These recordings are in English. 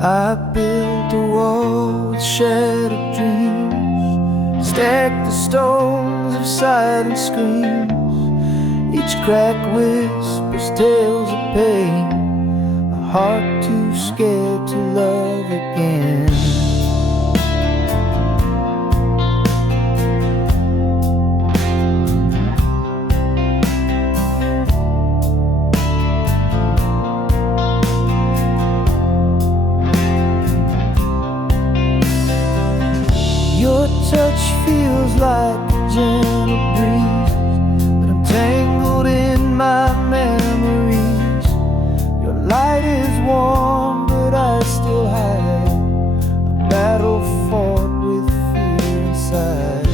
I built a wall with shattered dreams, stacked the stones of silent screams. Each crack whispers tales of pain, a heart too scared to love again. Your touch feels like a gentle breeze, but I'm tangled in my memories. Your light is warm, but I still hide a battle fought with fear inside.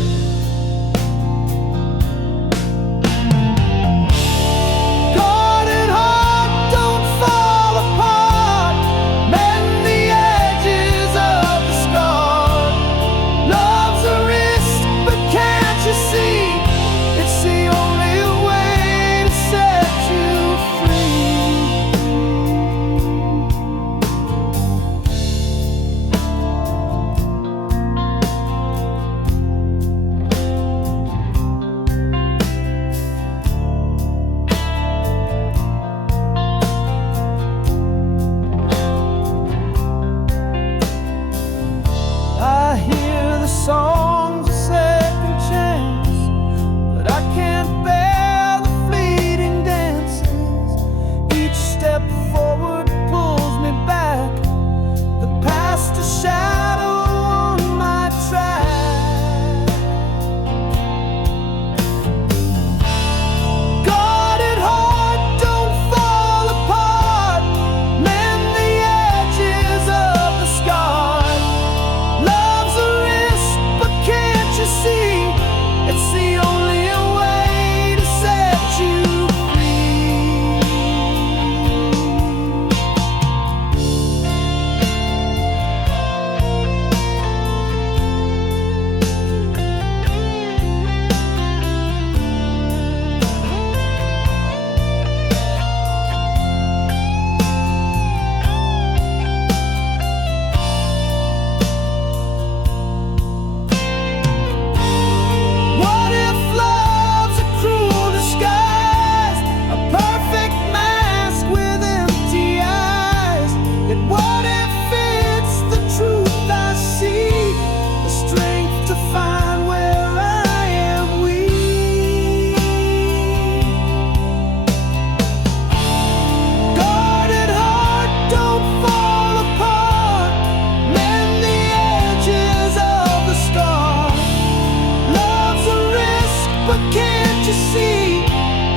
Guarded heart, don't fall apart. Mend the edges of the scar. Love's a risk, but can't you see? It's the only way to set you free. I hear the songs of second chance, but I can't bear the fleeting dances. Each step forward pulls me back, the past a shadow on my track. Guarded heart, don't fall apart. Mend the edges of the scar. Love's a risk, but can't you see? It's the only way to set you free. What if love's a cruel disguise, a perfect mask with empty eyes? And what if it's the truth I see, the strength to find where I am weak? Guarded heart, don't fall apart. Mend the edges of the scar. Love's a risk, but can't you see?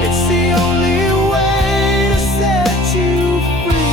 It's the only way to set you free.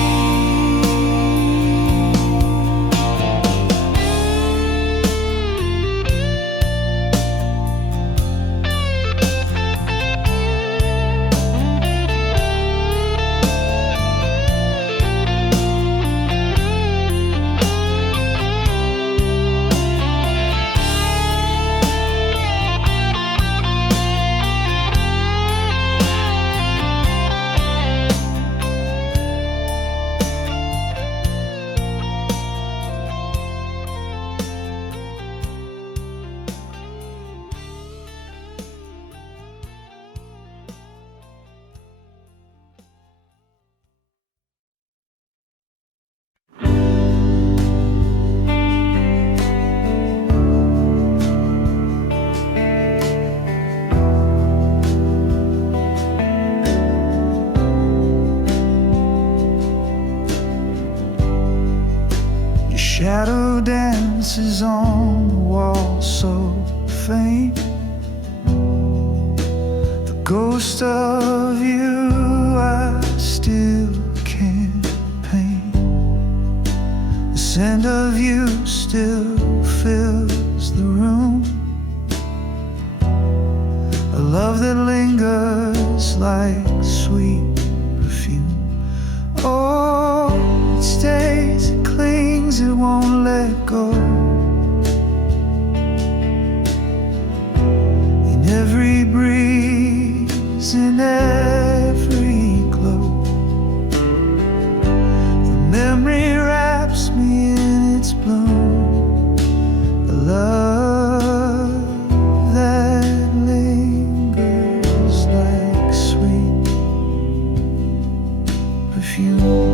Your shadow dances on the wall so faint. The ghost of you I still can't paint. The scent of you still fills the room, a love that lingers like sweet perfume. Oh, it stays, it clings, it won't let go. In every breeze, in every glow, the memory wraps me perfume.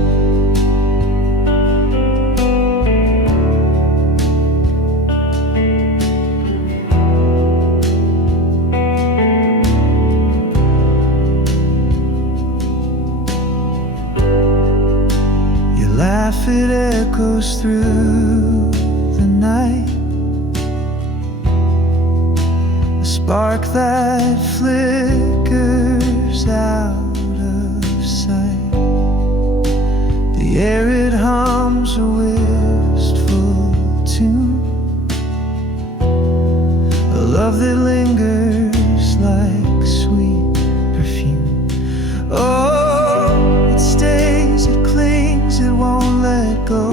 Laugh, it echoes through the night, a spark that flickers out of sight. The air, it hums a wistful tune, a love that lingers like sweet perfume. Oh, it stays, it clings, it won't let go.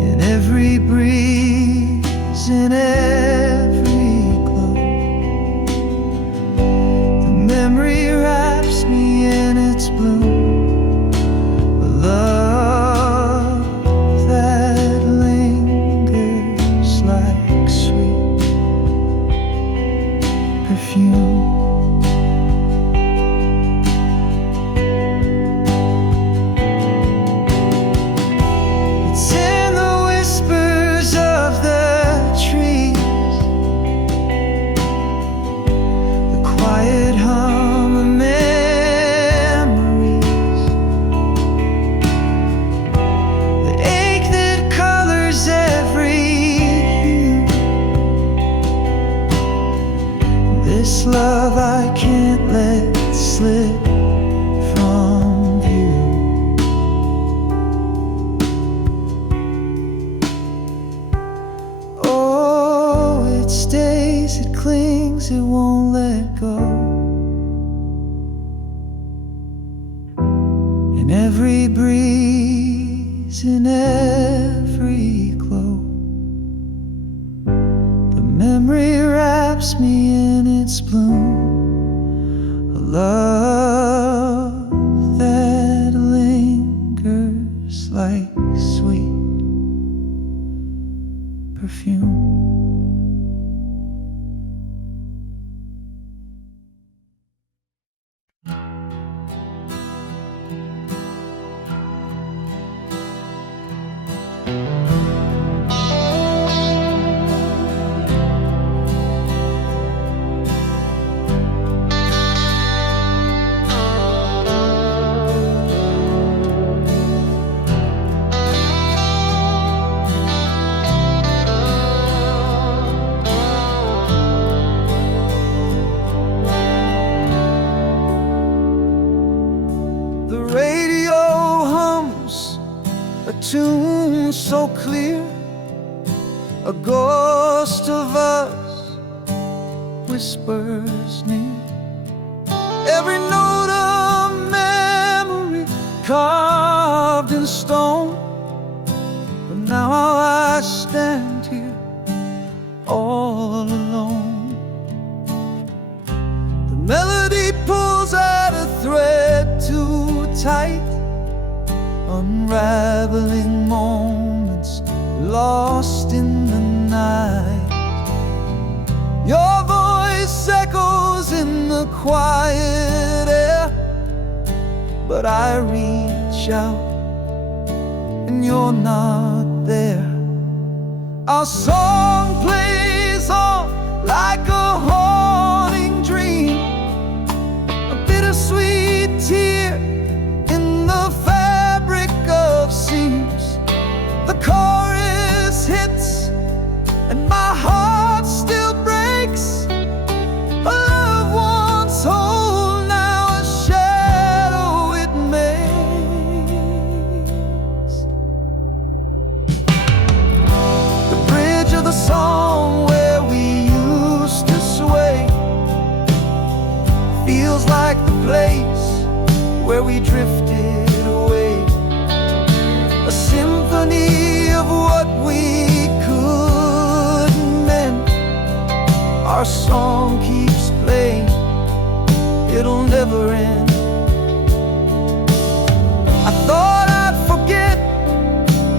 In every breeze, in every glow, the memory wraps me in its bloom. A love that lingers like sweet perfume. This love I can't let slip from view. Oh, it stays, it clings, it won't let go. In every breeze, in every glow, the memory wraps me in its bloom. A love that lingers like sweet perfume. The radio hums a tune so clear, a ghost of us whispers near. Every note of memory carved in stone. But now I stand here all alone. The melody pulls at a thread too tight, unraveling moments lost in the night. Your voice echoes in the quiet air, but I reach out and you're not there. Our song plays on like a haunting dream, a bittersweet tear in the fabric of seams. The chorus hits and my heart still breaks. A loved one's whole, now a shadow it makes. The bridge of the song where we used to sway feels like the place where we drifted away. A symphony of what we couldn't mend. Our song keeps playing, it'll never end. I thought I'd forget,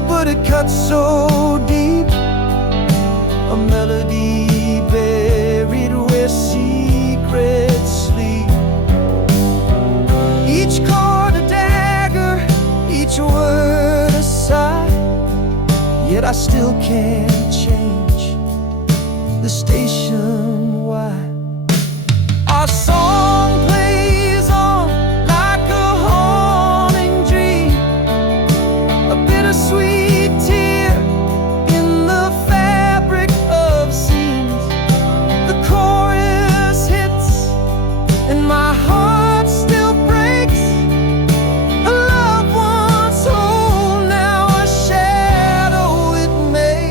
but it cuts so deep. A melody buried where secrets sleep. still can't change the station. Why? Our song plays on like a haunting dream, a bittersweet tear in the fabric of scenes. The chorus hits and my heart still breaks. A loved one's home, now a shadow it makes.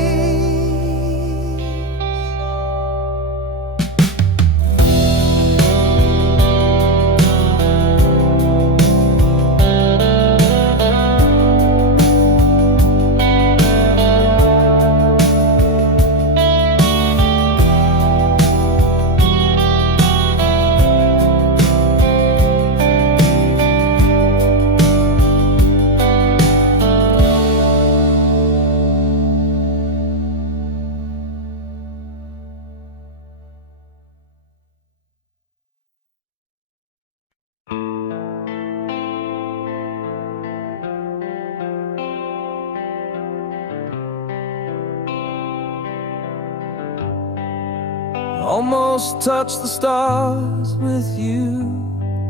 Almost touched the stars with you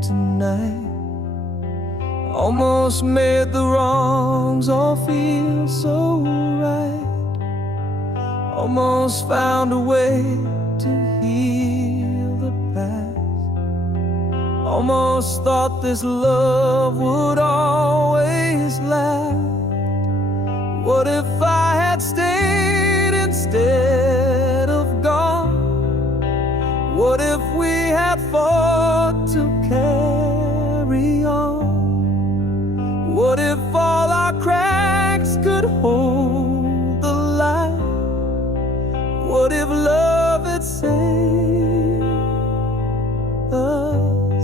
tonight. Almost made the wrongs all feel so right. Almost found a way to heal the past. Almost thought this love would always last. What if I had stayed instead of gone? What if we had fought to carry on? What if all our cracks could hold the light? What if love had saved us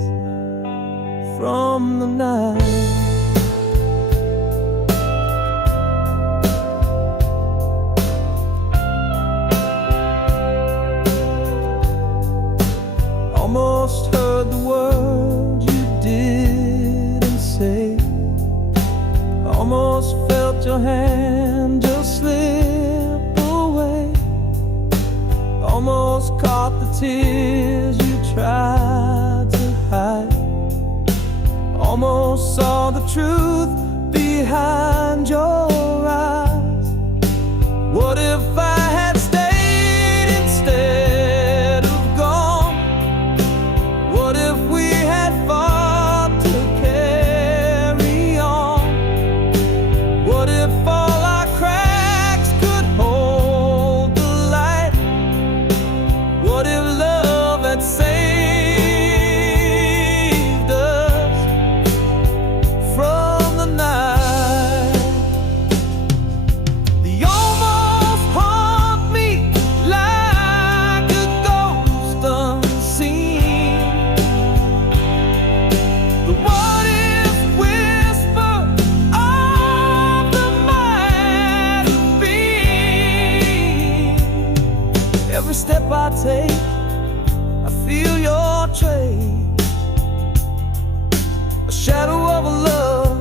from the night? Almost heard the words you didn't say. Almost felt your hand just slip away. Almost caught the tears you tried to hide. Almost saw the truth behind your eyes. What if I had stayed instead of gone? What if we had fought to carry on? What if all our cracks could hold the light? What if love had saved us from the night? The almost haunt me like a ghost unseen. The what if whisper of the might have been. Every step I take, I feel your trace, a shadow of a love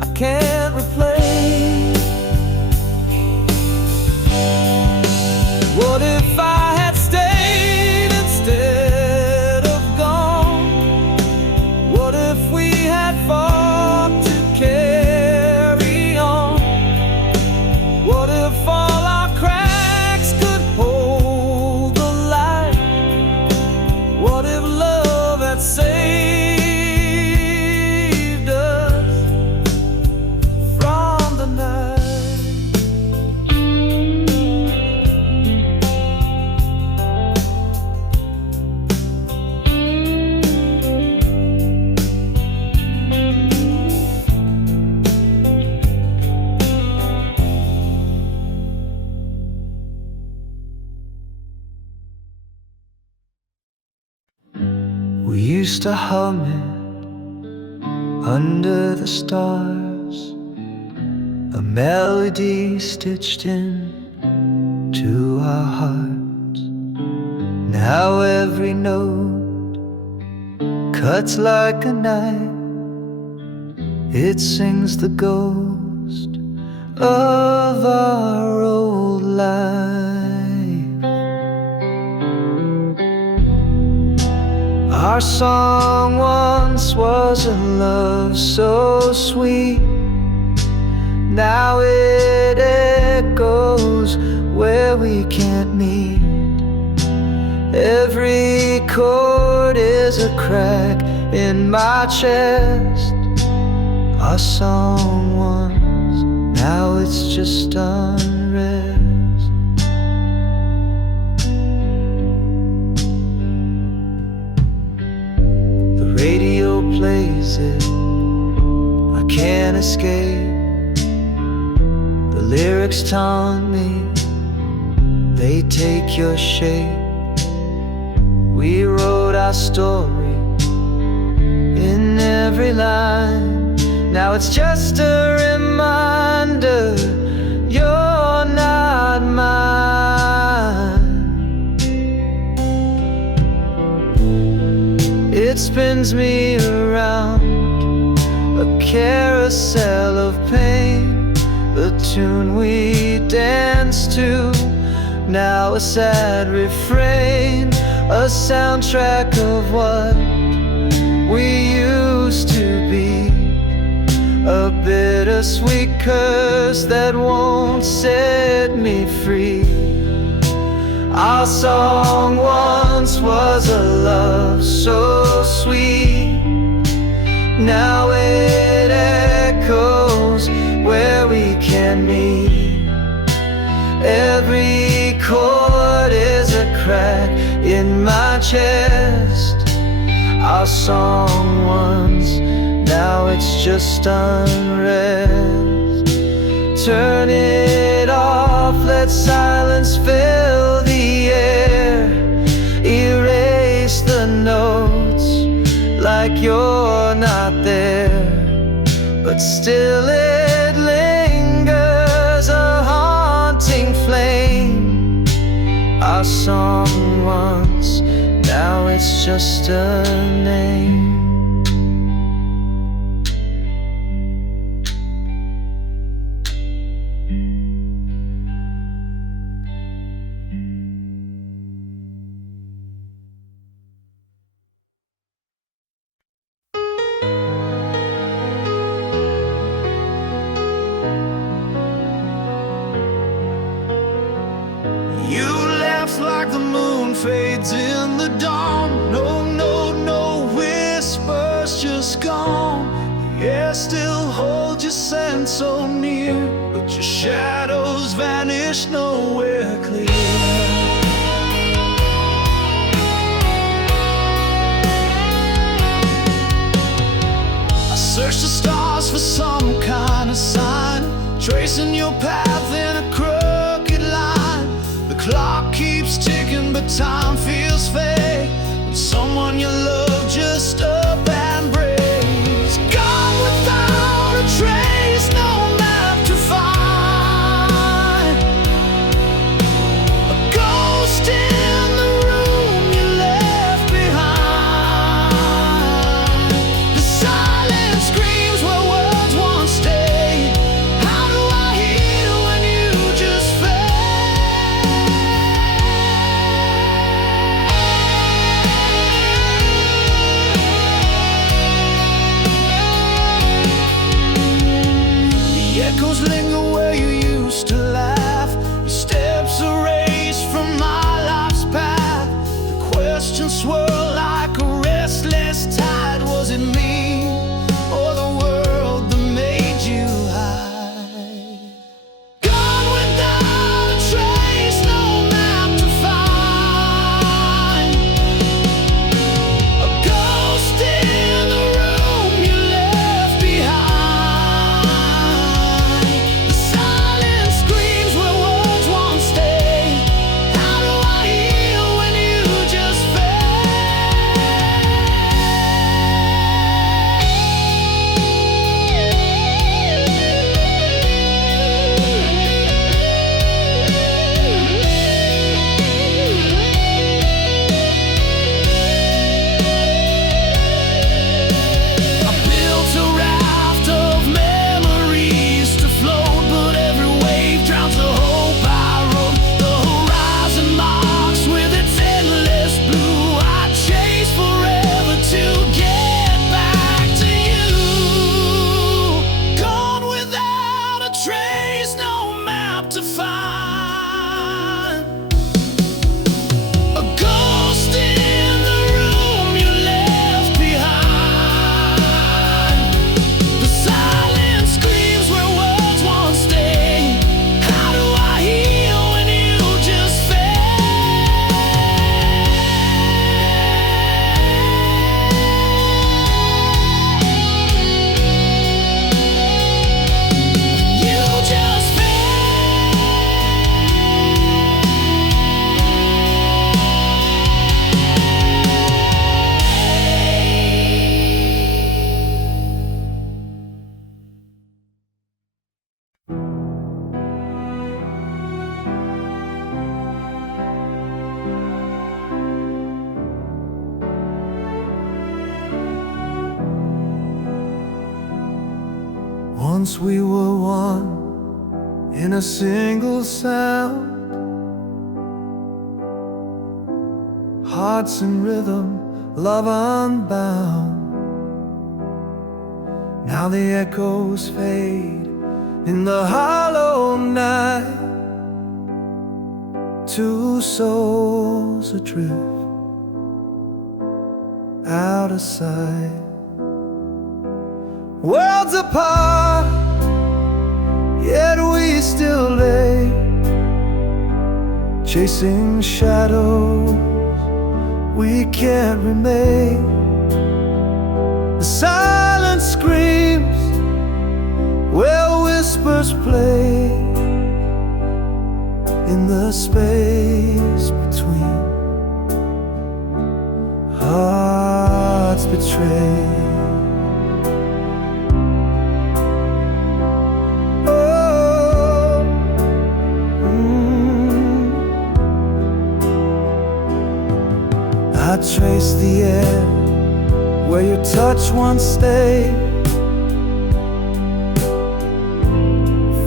I can't replace. What if I had stayed instead of gone? What if we had fought to carry on? What if all our cracks could hold the light? What if love had saved us from the night? We used to hum it under the stars, a melody stitched in to our hearts. Now every note cuts like a knife. It sings the ghost of our old life. Our song once was a love so sweet. Now it echoes where we can't meet. Every chord is a crack in my chest. Our song once, now it's just unrest. The radio plays it, I can't escape. The lyrics taunt me, they take your shape. We wrote our story in every line. Now it's just a reminder you're not mine. It spins me around, a carousel of pain. The tune we danced to, now a sad refrain. A soundtrack of what we used to be. A bittersweet curse that won't set me free. Our song once was a love so sweet. Now it echoes where we can meet. Every chord is a crack in my chest. Our song once, now it's just unrest. Turn it off, let silence fill the air. Erase the notes like you're not there, but still it lingers, a haunting flame. Our song once, now it's just a name. You left like the moon fades in the dawn. No, no, no whispers, just gone. The air still holds your scent so near, but your shadows vanish nowhere clear. I search the stars for some kind of sign, tracing your path in a crooked line. The clock keeps ticking, but time feels fake when someone you love just up and breaks. Gone without a trace, no map to find. A ghost in the room you left behind. The silence screams where words once stayed. How do I heal when you just The echoes linger where you used to laugh. Your steps erased from my life's path. The questions swirl like a restless tide. Was it me or the world that made you hide? Gone without a trace, no map to find. A ghost in the room you left behind. The Once we were one in a single sound, hearts in rhythm, love unbound. Now the echoes fade in the hollow night, two souls adrift, out of sight. Worlds apart, yet we still lay, chasing shadows we can't remain. The silence screams where whispers play, in the space between hearts betrayed. I trace the air where your touch once stayed,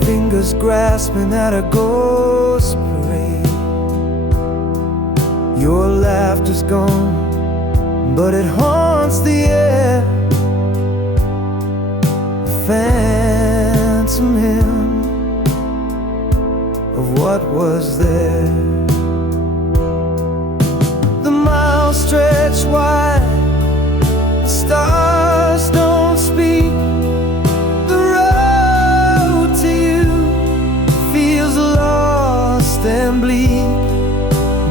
fingers grasping at a ghost parade. Your laughter's gone, but it haunts the air, a phantom hymn of what was there. Stretch wide, the stars don't speak. The road to you feels lost and bleak,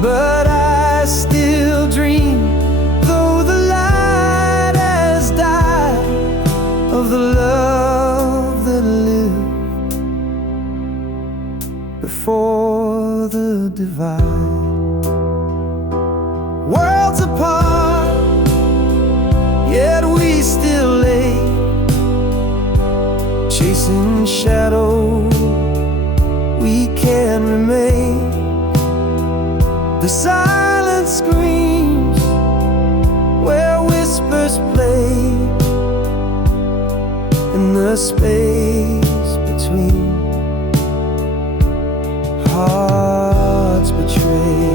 but I still dream, though the light has died, of the love that lived before the divide. Worlds apart, yet we still lay, chasing shadows we can't remain. The silence screams where whispers play, in the space between hearts betrayed.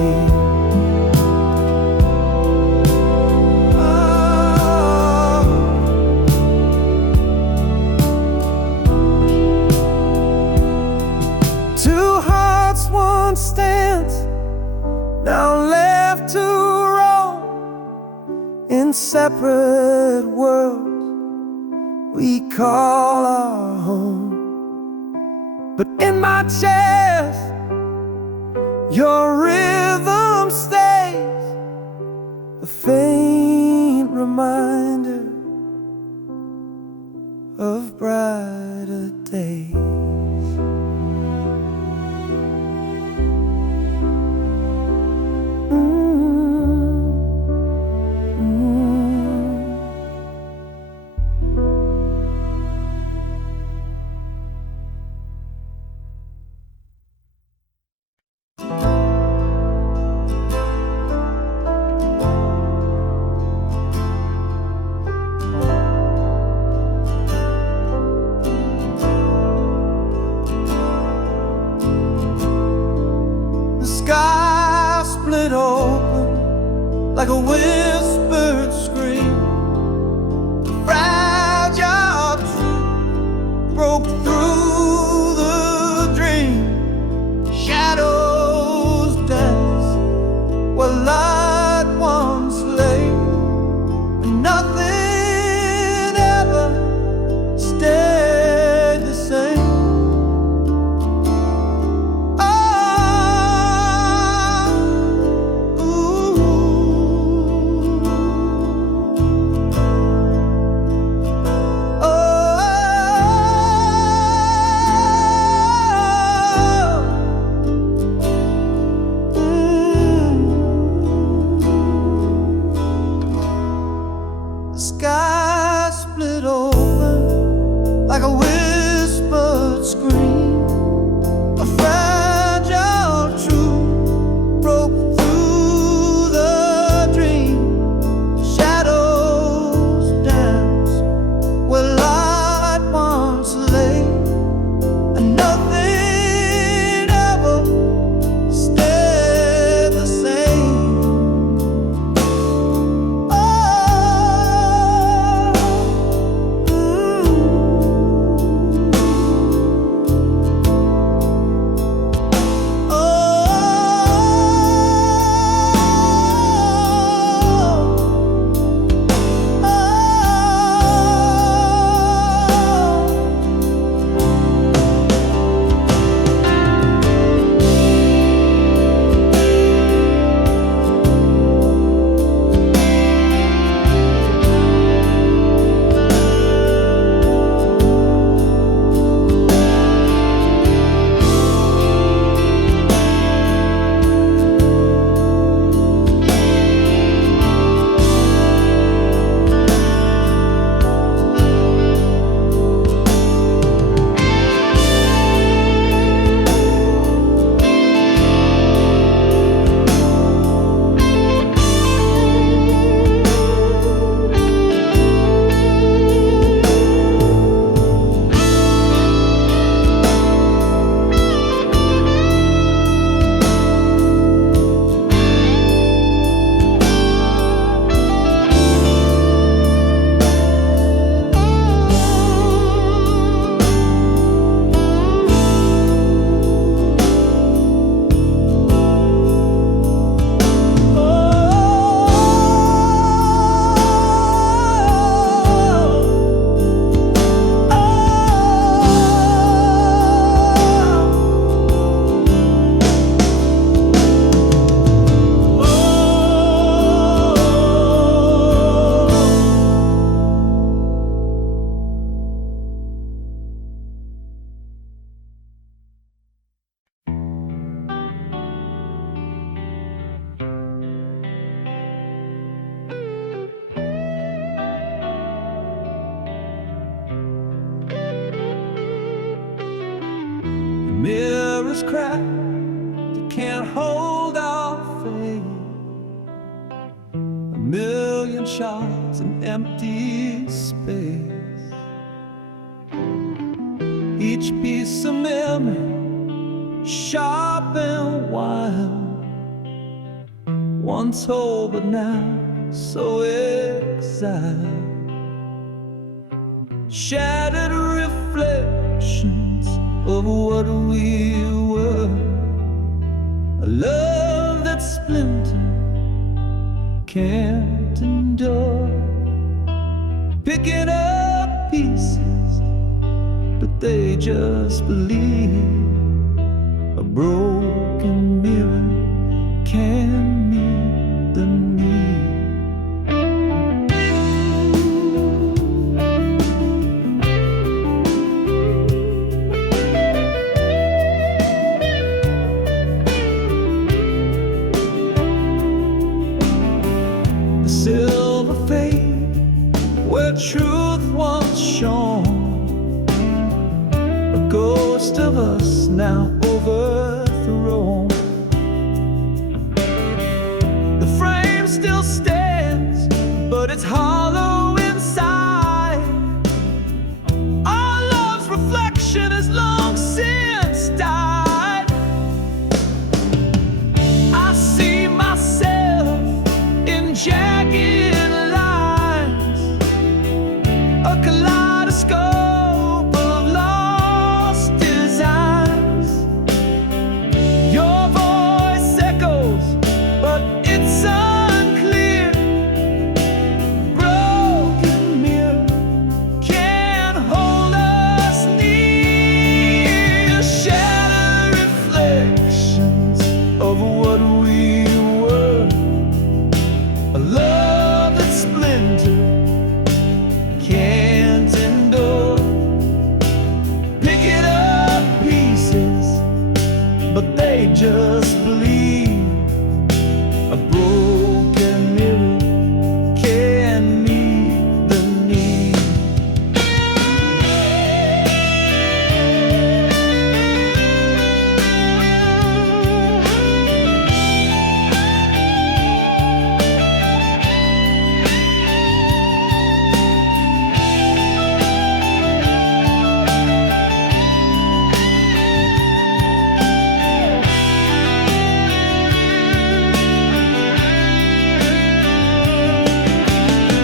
Stands now left to roam in separate worlds we call our home. But in my chest your rhythm stays, a faint reminder of brighter days. mirror's cracked, it can't hold our fate. A million shards in empty space. Each piece of memory, sharp and wild, once whole but now so exiled. Shattered reflections of what we were. A love that's splintered can't endure. Picking up pieces, but they just believe. A broken mirror can meet the need. The silver fade where truth once shone. A ghost of us now overthrown. The frame still stands, but it's hollow inside. Our love's reflection has long since died. I see myself in jagged lines, a kaleidoscope of lost designs. Your voice echoes, but it's unclear. Broken mirror can't hold us near. Shattered reflections of what we were. A love that's splintered can't endure. Picking up pieces, but they just believe. A broken mirror can meet the need.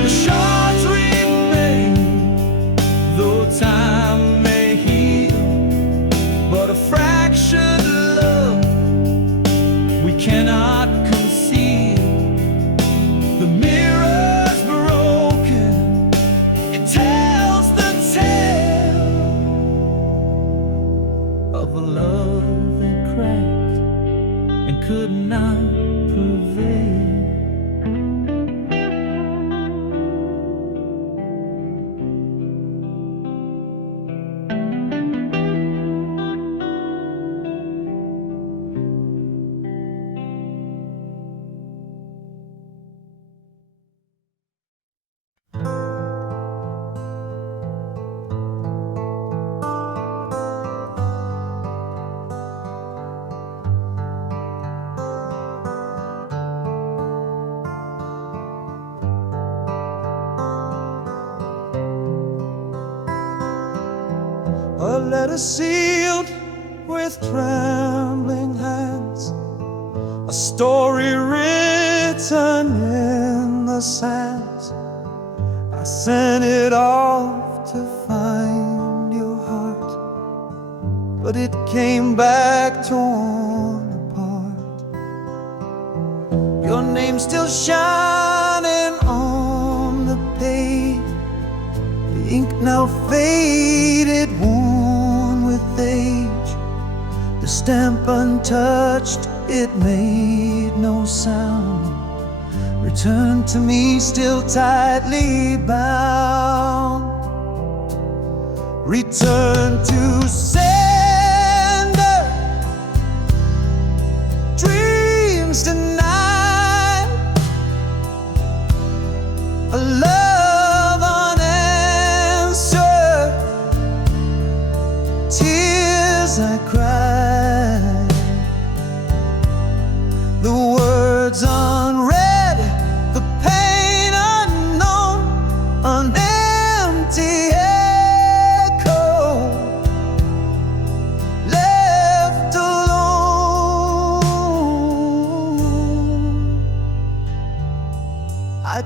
The shards remain, though time may heal. But a fractured love we cannot conceal. The mirror's broken, it tells the tale of a love that cracked and could not prevail. A letter sealed with trembling hands, a story written in the sands. I sent it off to find your heart, but it came back torn apart. Your name still shining on the page, the ink now faded, worn with age. The stamp untouched, it made no sound. Return to me still tightly bound. Return to sender, dreams denied, a love unanswered, tears I cried.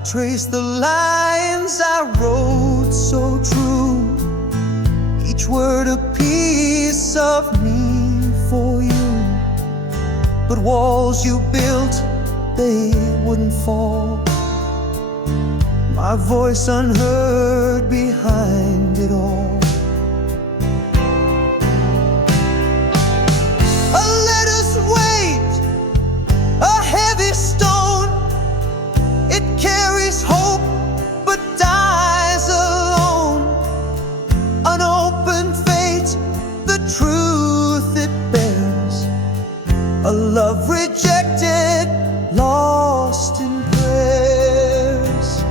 trace the lines I wrote so true, each word a piece of me for you. But walls you built, they wouldn't fall, my voice unheard behind it all. A letter's weight, a heavy stone, it carries hope but dies alone. Unopened fate, the truth it bears, a love rejected, lost in prayers.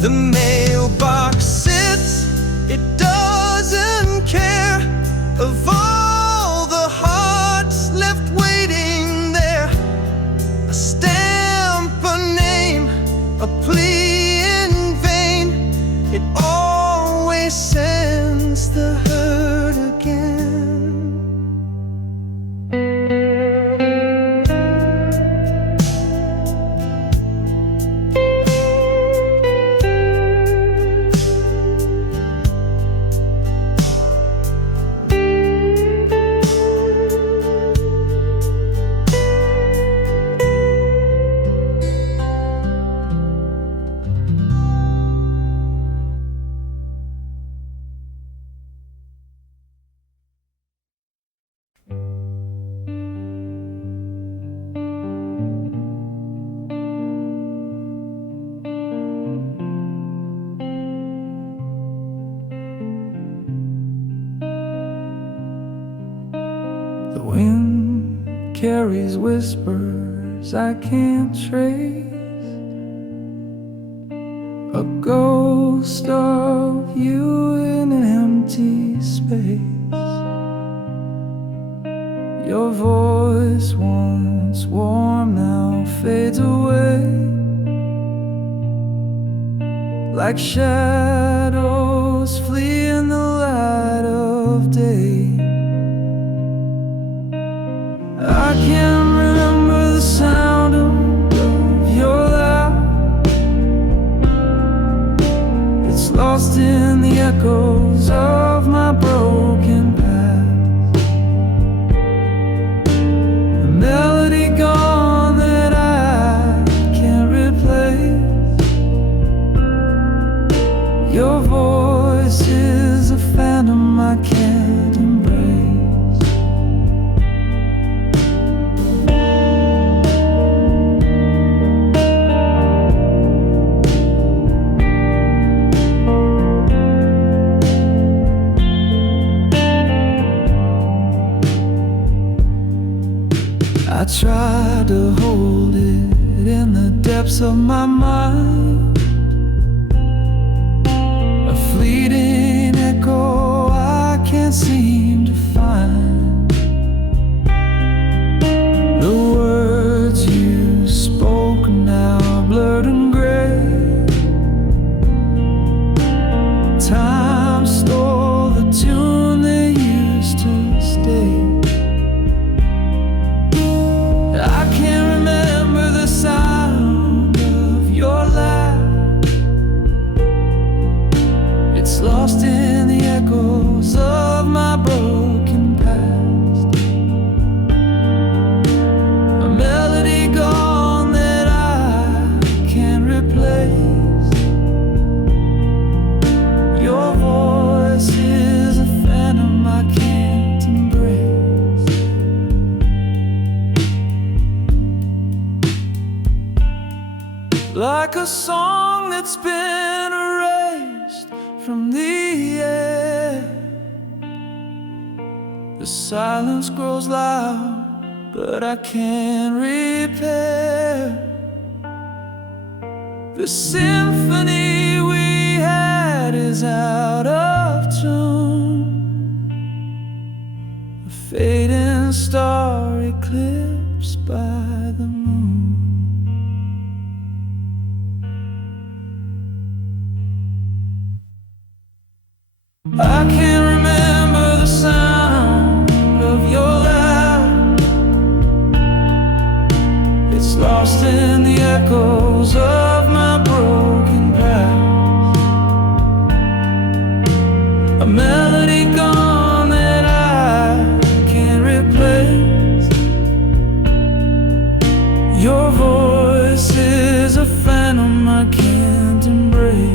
The mailbox sits, it doesn't care of all the hearts left waiting there. A stamp, a name, a plea in vain, it always sends the hurt again. The wind carries whispers I can't trace, a ghost of you in an empty space. Your voice, once warm, now fades away, like shadows flee in the light of day. I can't remember the sound of your laugh, it's lost in the echoes of my broken past. A melody gone that I can't replace. Your voice is a phantom I can't embrace. I tried to hold it in the depths of my mind, a fleeting echo I can't seem to find. The words you spoke now blurred and gray. Time stole the tune that used to stay. I can't remember the sound of your laugh, it's lost in the echoes of my broken past. A melody gone that I can't replace. Your voice is a phantom I can't embrace. Like a song that's been erased, The silence grows loud, but I can't repair the symphony we had is out of tune. A fading star eclipsed by the moon. I can't remember the sound of your laugh. It's lost in the echoes of my broken past. A melody gone that I can't replace. Your voice is a phantom I can't embrace.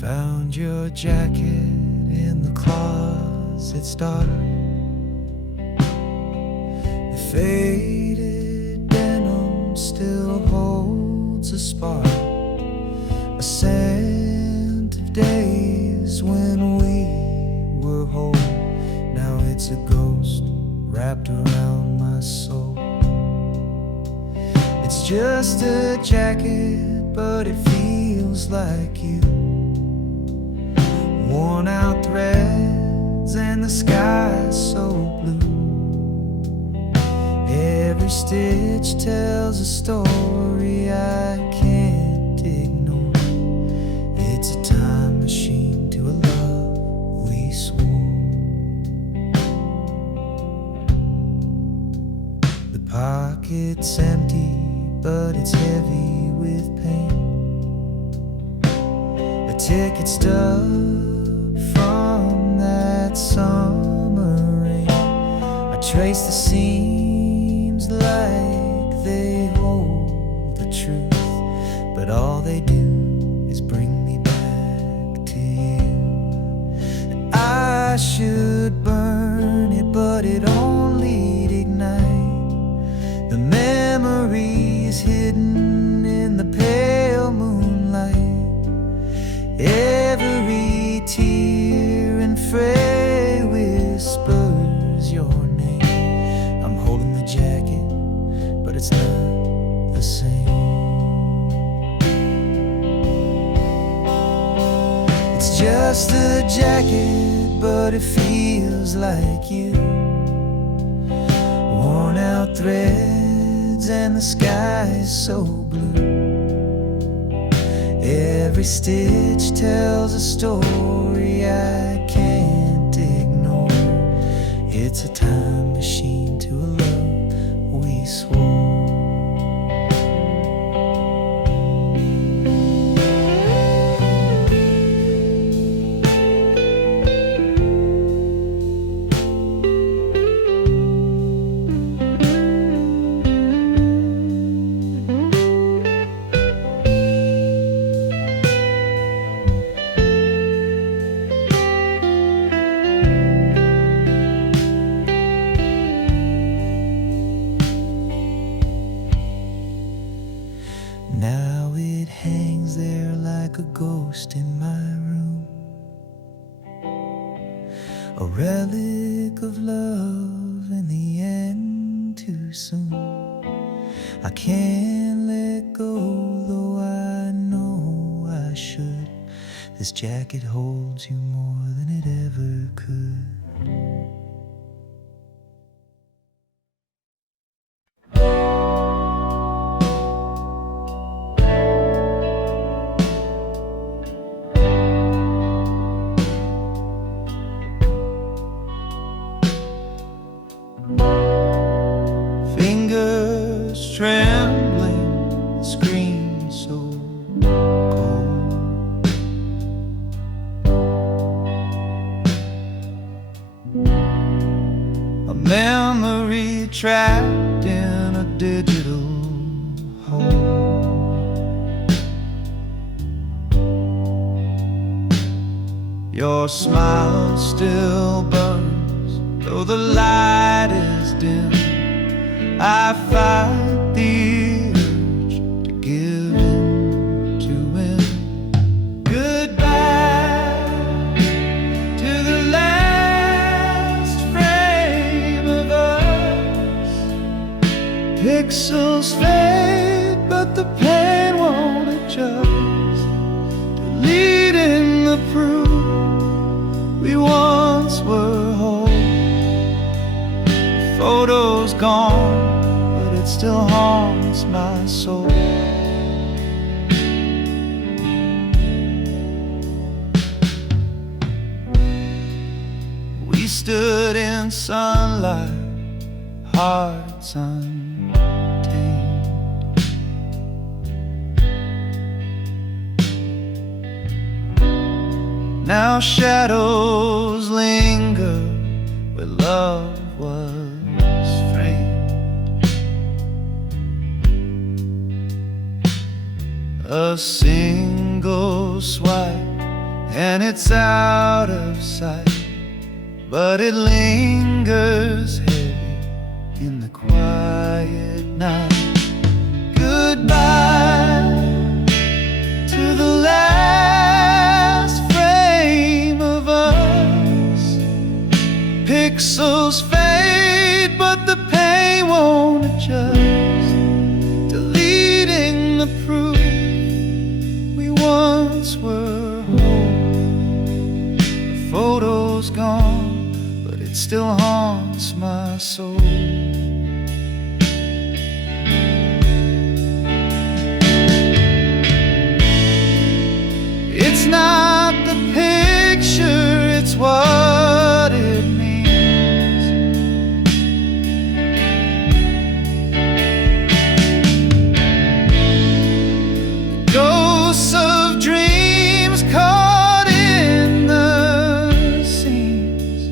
Found your jacket in the closet's dark. The faded denim still holds a spark, a scent of days when we were whole. Now it's a ghost wrapped around my soul. It's just a jacket, but it feels like you. Worn out threads and the sky's so blue. Every stitch tells a story I can't ignore. It's a time machine to a love we swore. The pocket's empty, but it's heavy with pain. A ticket stub from that summer rain. I trace the seams like they hold the truth, but all they do is bring me back to you. I should burn it, but it only'd ignite the memories hidden in the pale moonlight. Every tear and fray whispers your name. I'm holding the jacket, but it's not the same. It's just a jacket, but it feels like you. Worn out threads and the sky's so blue. Every stitch tells a story I can't ignore. It's a time machine to a love we swore. Now it hangs there like a ghost in my room, a relic of love in the end too soon. I can't let go, though I know I should. The This jacket holds you more than it ever could. Fingers trembling, screen so cold. A memory trapped in a digital hole. Your smile still burns, though the light is dim. I fight the urge to give in to win. Goodbye to the last frame of us. Pixels fade, but the pain won't adjust. Deleting the proof we once were whole. Photos gone, it still haunts my soul. We stood in sunlight, hearts untamed. Now shadows linger where love was. A single swipe and it's out of sight, but it lingers heavy in the quiet night. Goodbye to the last frame of us. Pixels fade, but the pain won't adjust. Deleting the proof once were whole. The photo's gone, but it still haunts my soul. It's not the picture, it's what it means. The ghosts of dreams caught in the seams.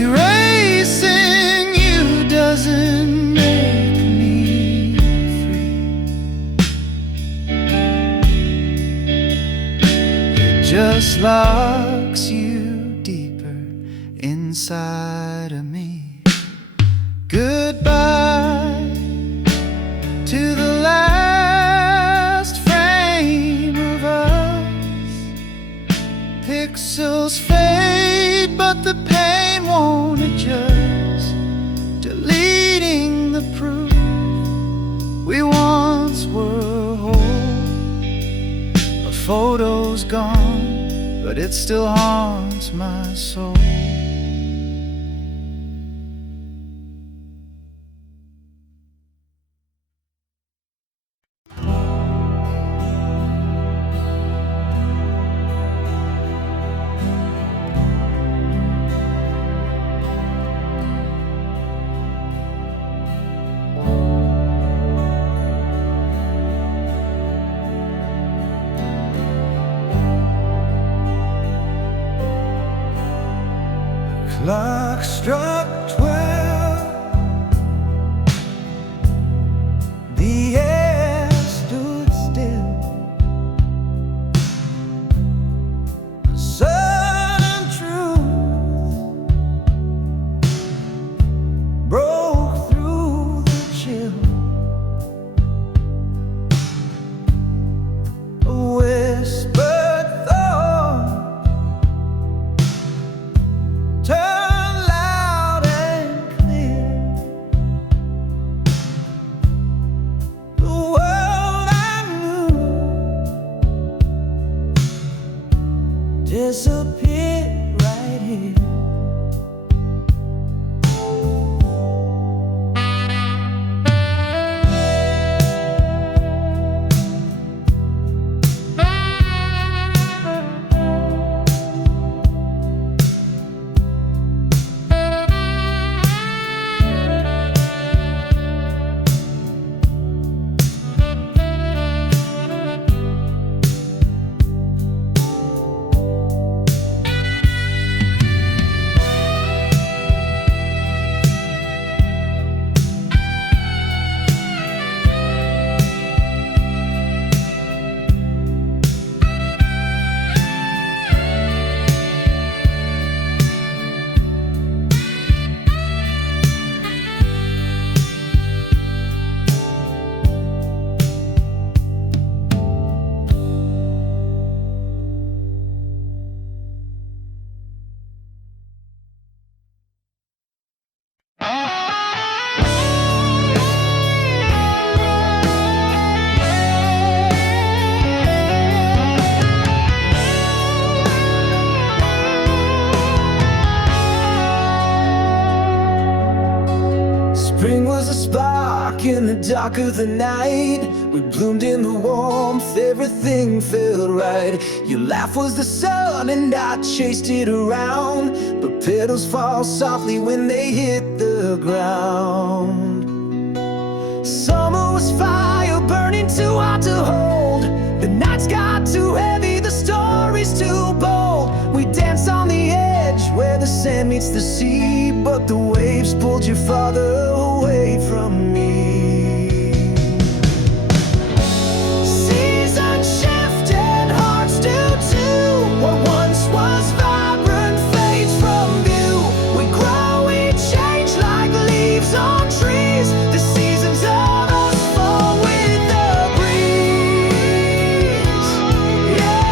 Erasing you doesn't make me free. It just locks you deeper inside of me. Goodbye to the last frame of us. Pixels fade, but the pain won't adjust. Deleting the proof we once were whole. A photo's gone, but it still haunts my soul. Clock struck 12. The air stood still. A sudden truth broke through the chill. A whispered thought turned loud dark of the night. We bloomed in the warmth, everything felt right. Your laugh was the sun and I chased it around, but petals fall softly when they hit the ground. Summer was fire burning too hot to hold. The nights got too heavy, the story's too bold. We danced on the edge where the sand meets the sea, but the waves pulled you farther away from me. Seasons shift and hearts do too. What once was vibrant fades from view. We grow, we change like leaves on trees. The seasons of us fall with the breeze. Yeah.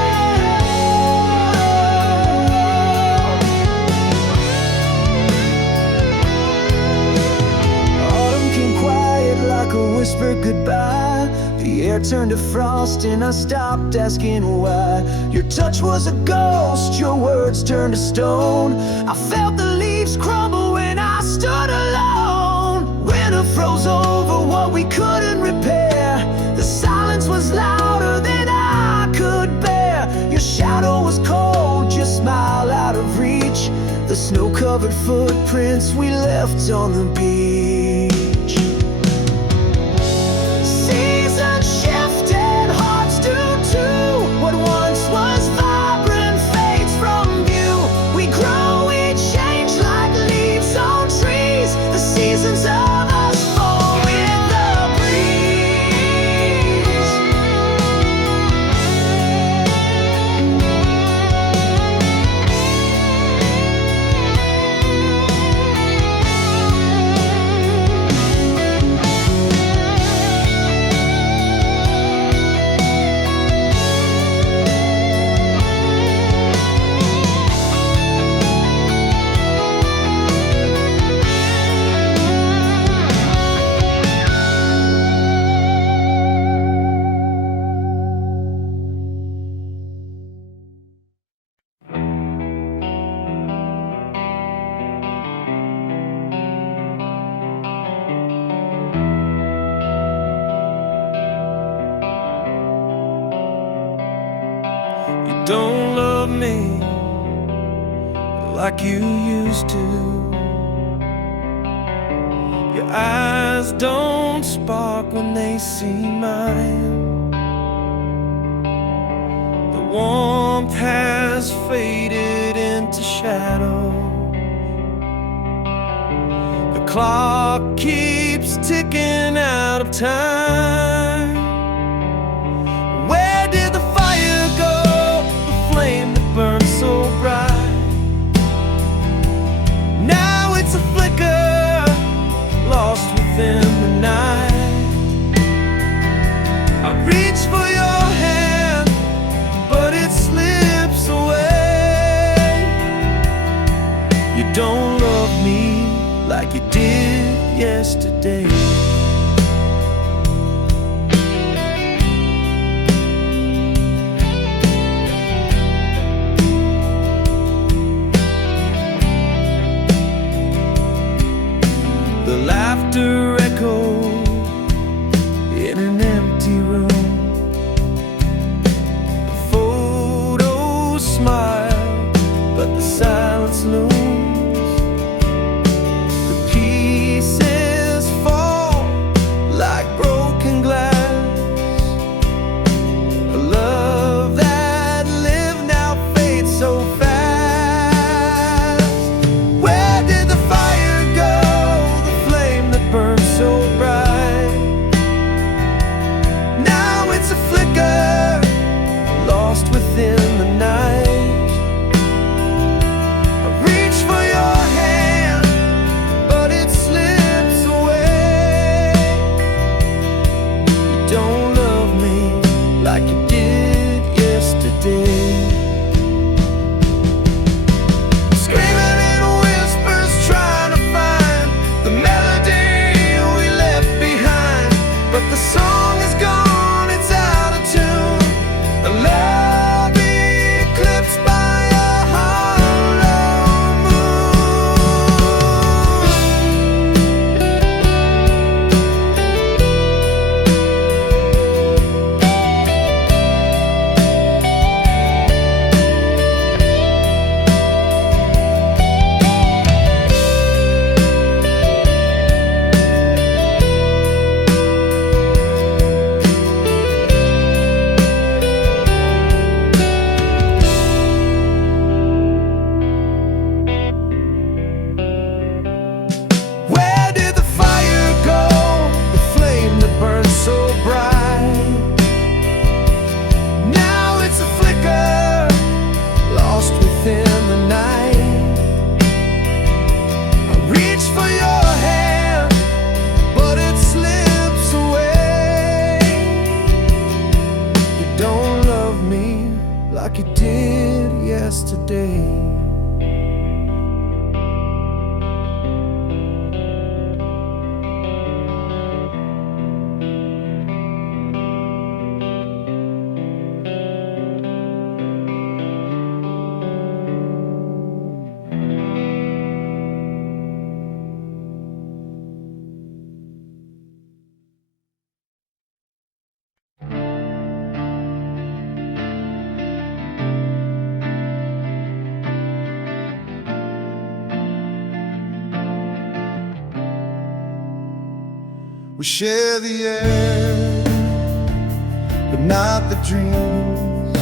Autumn came quiet like a whispered goodbye. The air turned to frost and I stopped asking why. Your touch was a ghost, your words turned to stone. I felt the leaves crumble when I stood alone. Winter froze over what we couldn't repair. The silence was louder than I could bear. Your shadow was cold, your smile out of reach. The snow-covered footprints we left on the beach. Seasons shift and hearts do too. What once was vibrant fades from view. We grow, we change like leaves on trees. The seasons of us fall with the breeze. You don't love me like you used to. Your eyes don't spark when they see mine. The warmth has faded into shadow. The clock keeps ticking out of time. Where did the fire go? The flame that burned so bright. Now it's a flicker, lost within the night. I reach for your hand, but it slips away. You don't love me like you did yesterday. The laughter echoed in an empty room. The photos smile, but the silence looms. The pieces fall like broken glass. A love that lived now fades so fast. Where did the fire go? Burn so bright. Now it's a flicker, lost within the night. I reach for your hand, but it slips away. You don't love me like you did yesterday. Screaming in whispers, trying to find the melody. But the song is gone, it's out of tune. A love eclipsed by a hollow moon. like you did yesterday. We share the air, but not the dreams.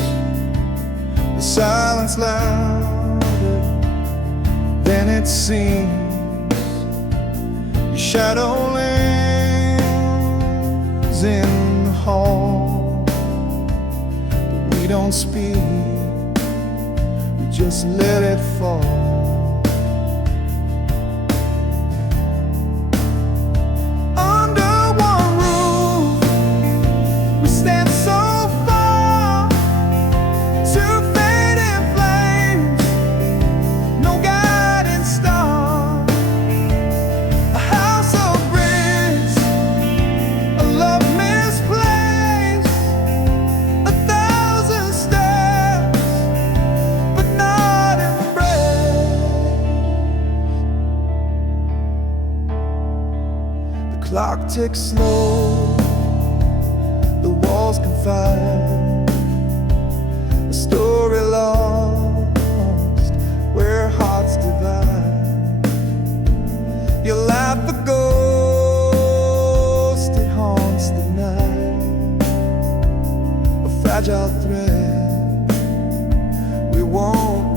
The silence louder than it seems. Your shadow lingers in the hall, but we don't speak, we just let it fall. Clock ticks slow, the walls confide, a story lost where hearts divide. You laugh the ghost, it haunts the night, a fragile thread we won't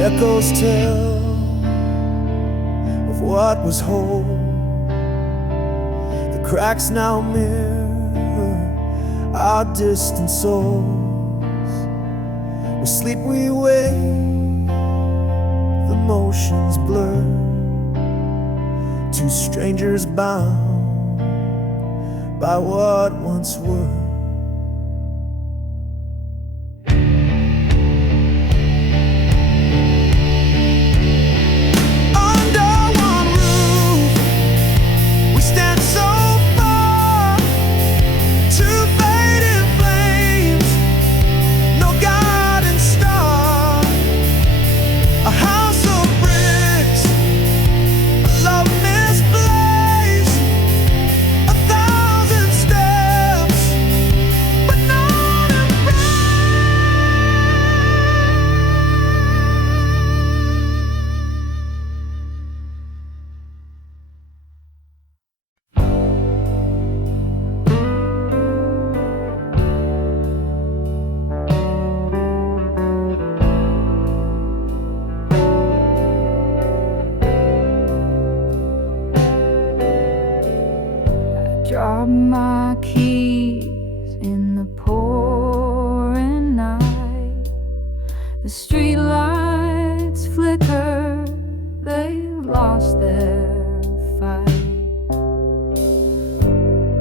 echoes tell of what was whole. The cracks now mirror our distant souls. We sleep, we wake, the motions blur. Two strangers bound by what once were. Drop my keys in the pouring night. The street lights flicker, they lost their fight.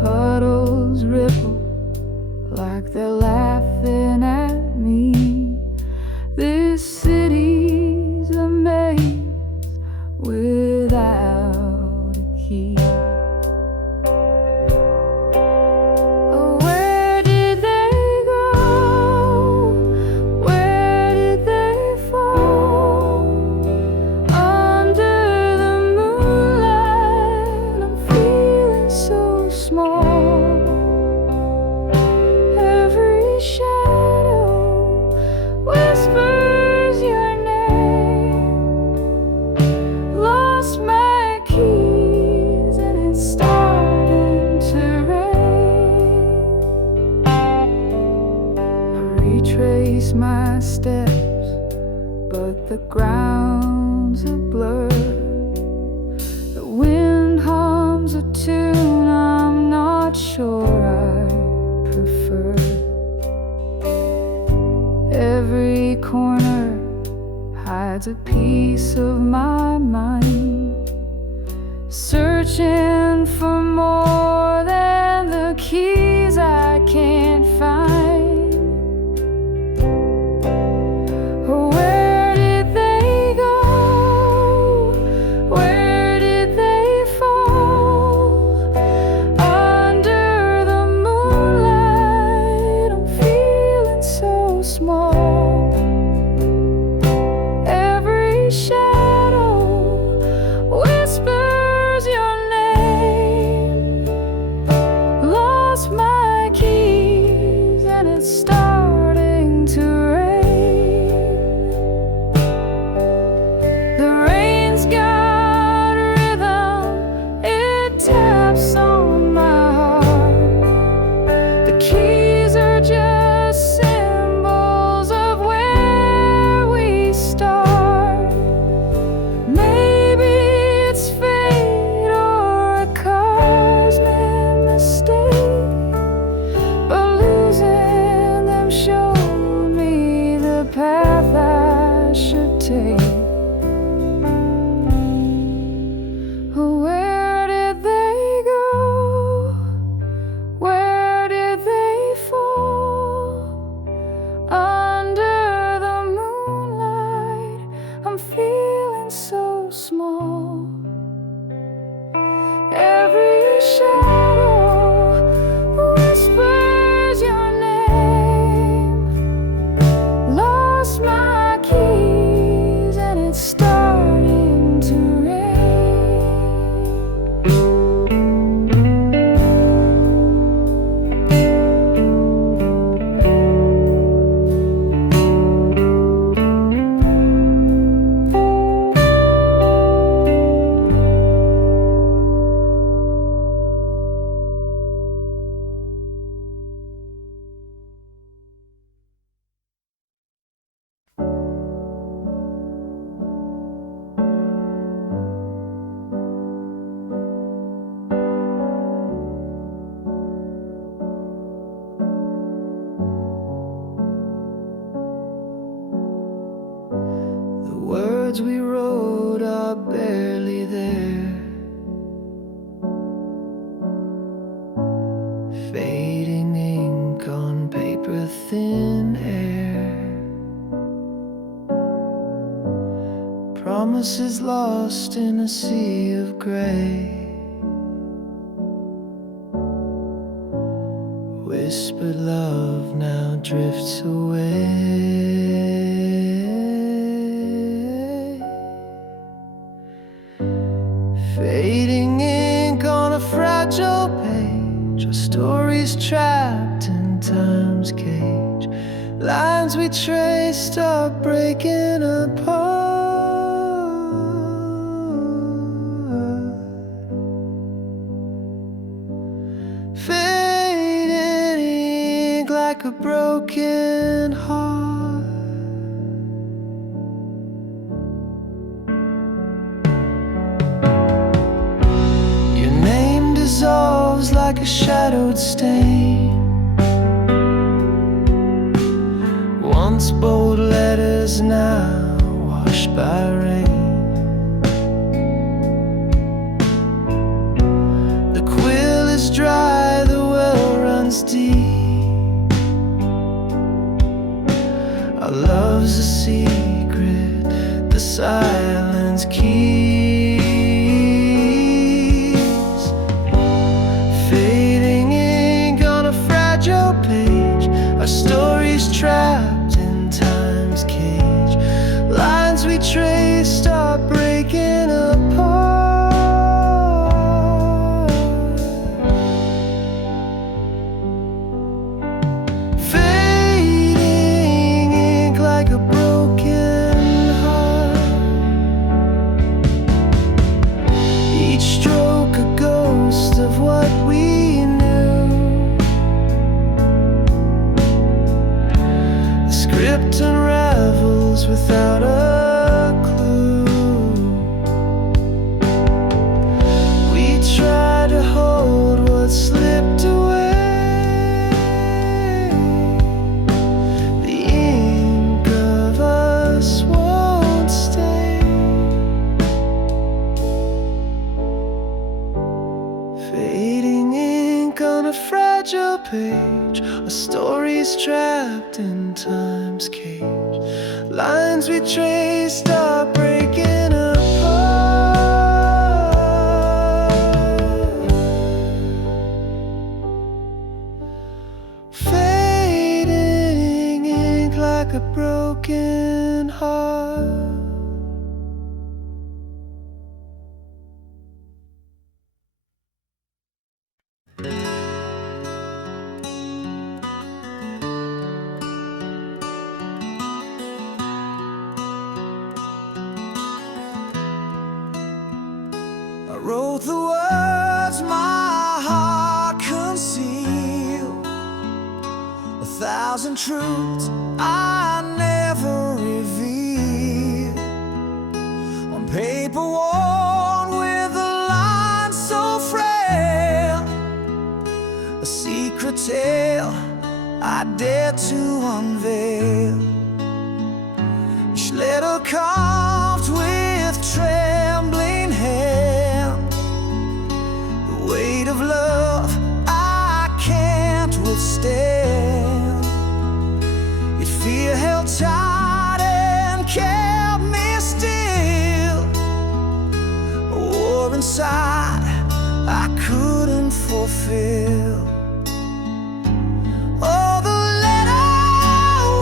Puddles ripple like they're laughing at me. This city's a maze without a key. Where did they go? Where did they fall? but the ground's a blur. The wind hums a tune I'm not sure I prefer. Every corner hides a piece of my mind, searching for more than the keys I can't find. Where did they go? Where did they fall? Under the moonlight, I'm feeling so small. Every shadow whispers your name. Lost my keys and it's starting to rain. The rain's got rhythm, it taps on my heart. The keys are just symbols of where we start. Maybe it's fate or a cosmic mistake, but losing them showed me the path I should take. Where did they go? Where did they fall? Under the moonlight, I'm feeling so small. Every shadow whispers your name. Lost my keys and it's starting to rain. The words we wrote are barely there, fading ink on paper, thin air. Promises lost in a sea of gray. Whispered love now drifts away. Fading ink on a fragile page, our stories trapped in time's cage. Lines we traced are breaking apart. Fading ink like a broken heart. Your name dissolves like a shadowed stain. Once bold letters, now washed by rain. The quill is dry, the well runs deep. Our love's a secret, the silence keeps. Fading ink on a fragile page, our stories trapped in time's cage. Lines we traced are breaking apart. Fading ink like a broken heart. page. Our stories trapped in time's cage. Lines we traced are breaking apart. Fading ink like a broken heart. I wrote the words my heart concealed, 1,000 truths I never revealed, on paper worn with a line so frail, a secret tale I dare to unveil. Each letter carved with trembling hand, the weight of love I can't withstand. Yet fear held tight and kept me still, a war inside I couldn't fulfill. Oh, the letter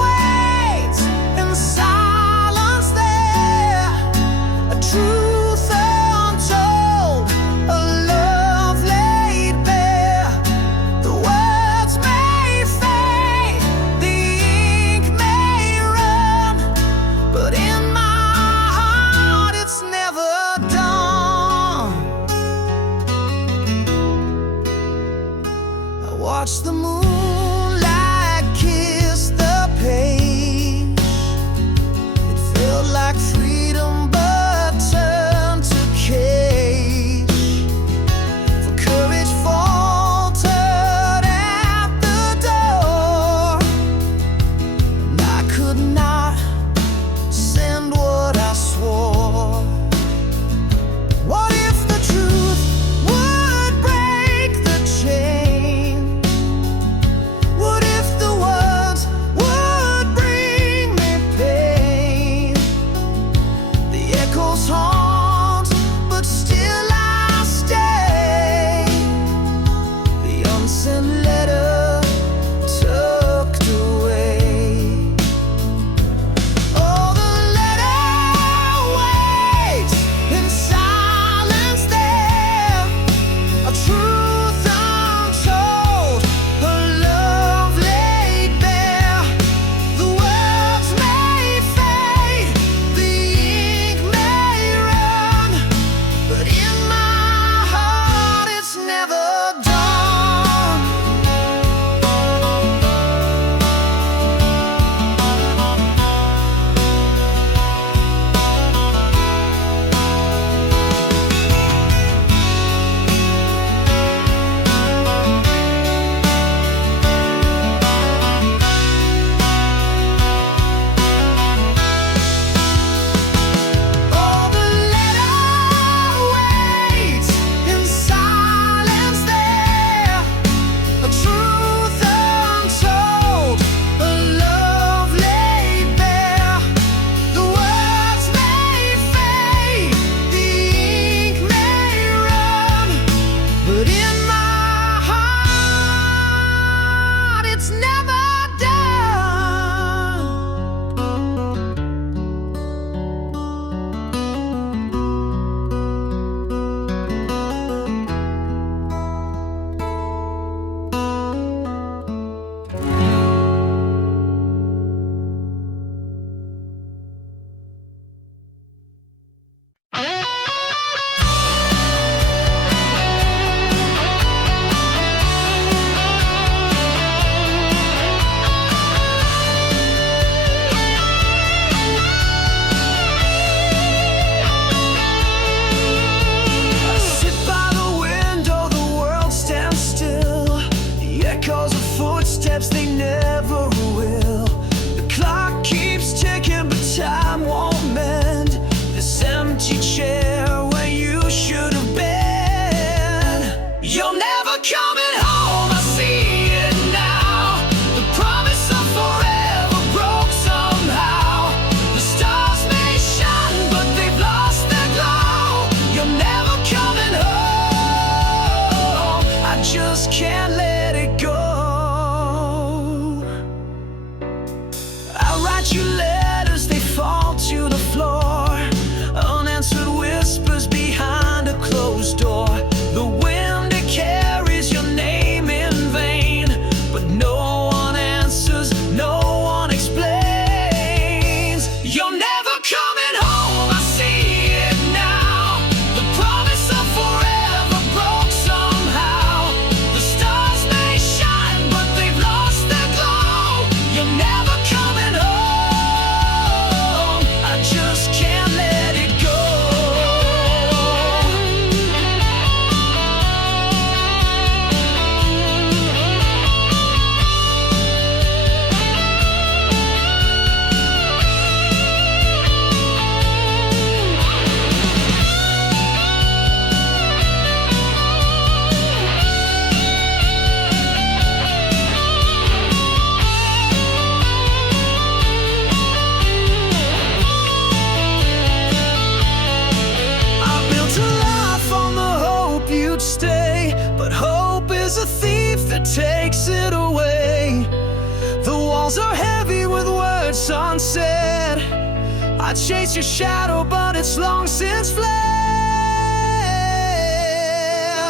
waits in the silence there, a truth untold, a love laid bare. The words may fade, the ink may run, but in my heart it's never done. sunset. I chase your shadow, but it's long since fled.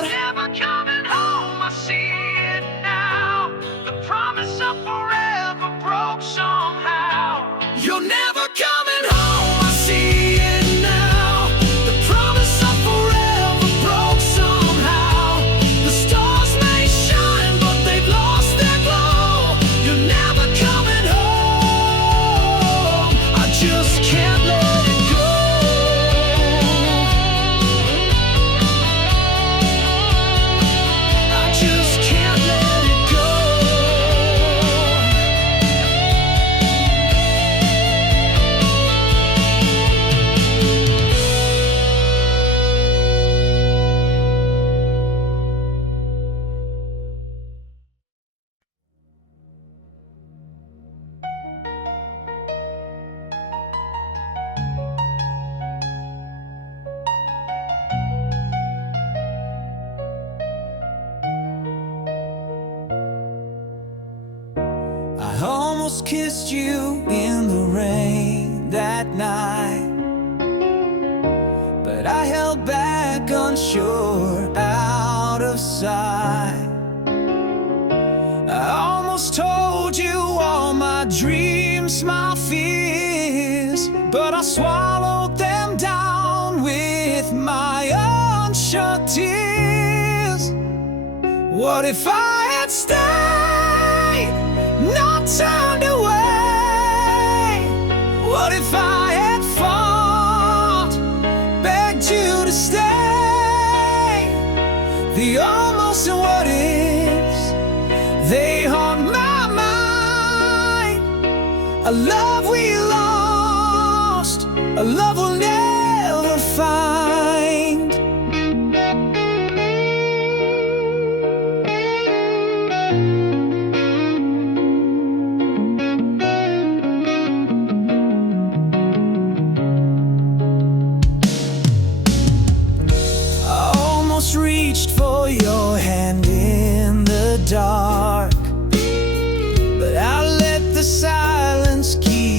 Never coming home, I see it now. The promise of forever broke somehow. You're never coming home, I see it now. The promise of forever broke somehow. The stars may shine, but they've lost their glow. You're never coming home, I just can't let it go. I just can't let it go. I almost kissed you in the rain that night, but I held back unsure, out of sight. I almost told you all my dreams, my fears, but I swallowed them down with my unshut tears. What if I had stayed, not turned away? What if I had fought, begged you to stay? The almost and what ifs, they haunt my mind. A love we lost, a love we'll never find. Reached for your hand in the dark, but I let the silence keep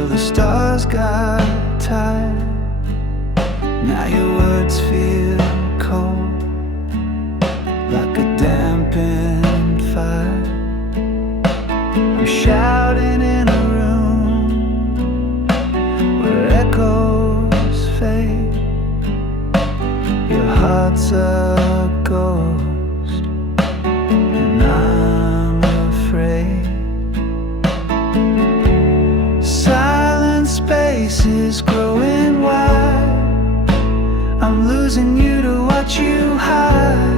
till the stars got tired. Now your words feel cold, like a dampened fire. I'm shouting in a room where echoes fade. Your heart's a ghost, and I'm afraid. Silent space is growing wide. I'm losing you to watch you hide.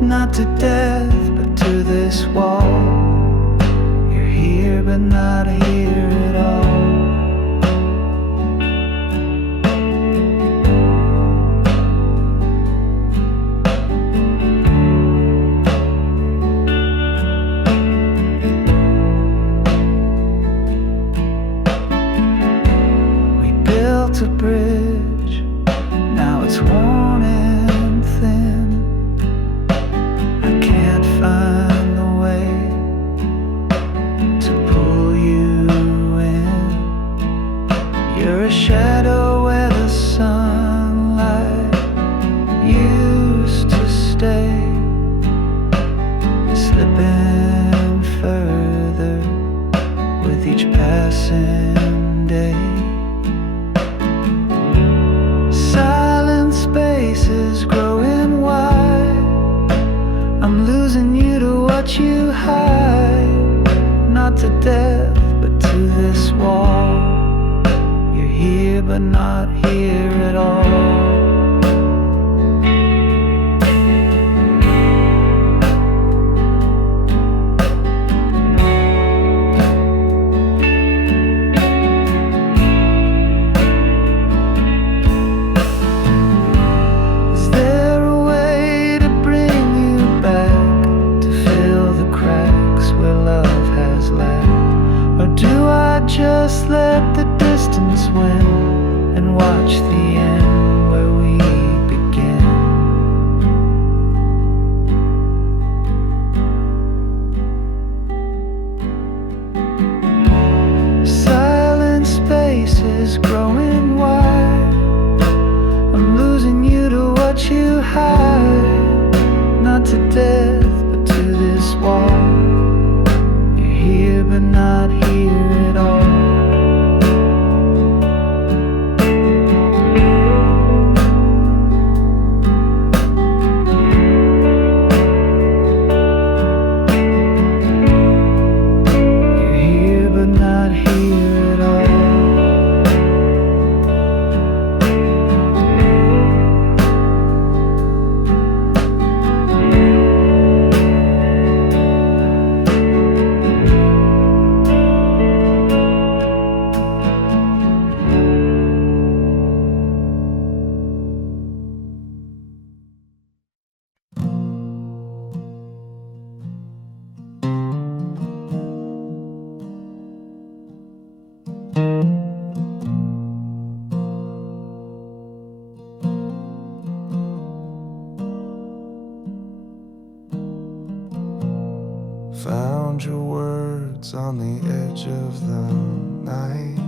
Not to death, but to this wall. You're here, but not here at all. We built a bridge, now it's worn and thin. I can't find the way to pull you in. You're a shadow where the sunlight used to stay, slipping further with each passing day. Silent space is growing wide. I'm losing you to watch you hide. Not to death, but to this wall. You're here, but not here at all. Is there a way to bring you back, to fill the cracks where love has lacked? Or do I just let the distance win and watch the end where we begin? Silent space is growing wide. I'm losing you to watch you hide. Not to death, but to this wall. You're here, but not here at all. You're here, but not here at all. Found your words on the edge of the night,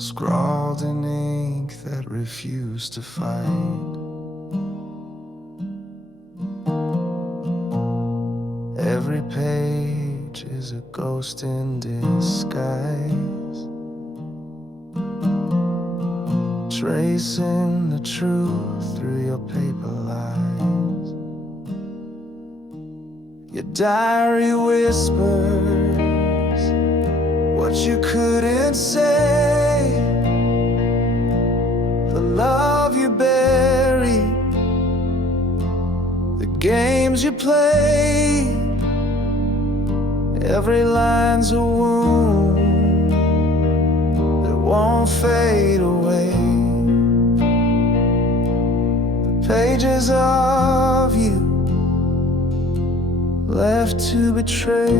scrawled in ink that refused to fight. Every page is a ghost in disguise, tracing the truth through your paper lies. Your diary whispers what you couldn't say, the love you buried, the games you played. Every line's a wound that won't fade away. The pages of you left to betray.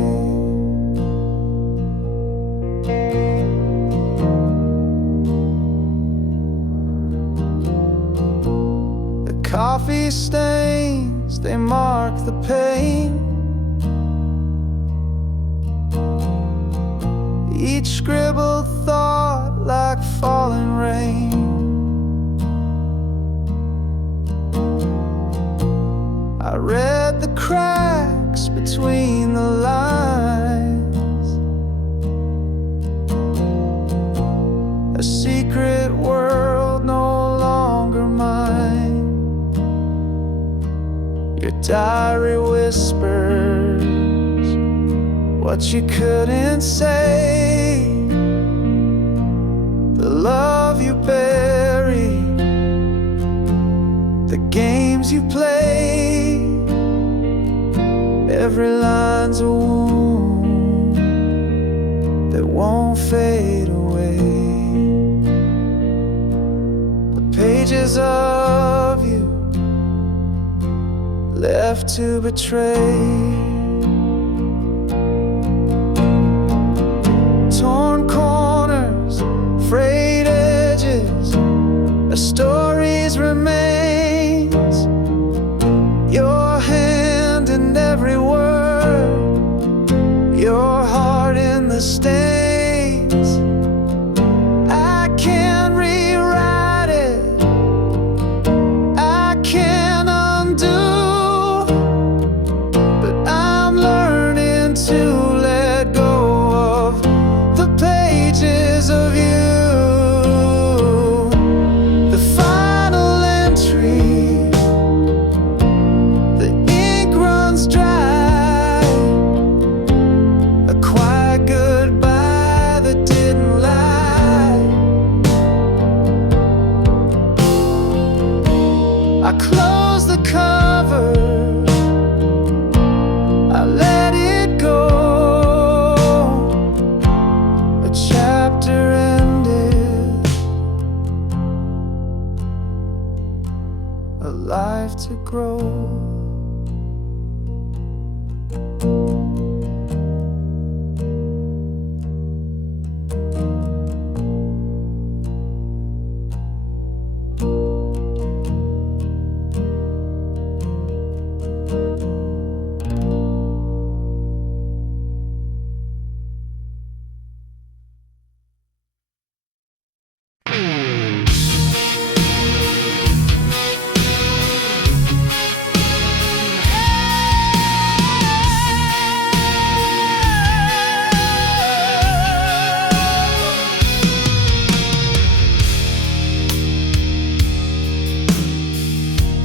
The coffee stains, they mark the pain. each scribbled thought like falling rain. I read the cracks between the lines, a secret world no longer mine. Your diary whispers what you couldn't say, the love you buried, the games you played. Every line's a wound that won't fade away. The pages of you left to betray. Torn corners, frayed edges, a story's remains. Your hand in every word, your heart in the stains. I can't rewrite it, I can't undo, but I'm learning to let go of the pages of you. The final entry, the ink runs dry, a quiet goodbye that didn't lie. I close the cover, I let it go. A chapter ended, a life to grow.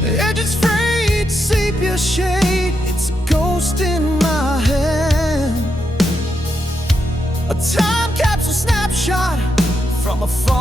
Edges frayed, sepia shade, it's a ghost in my hand. A time capsule snapshot from a far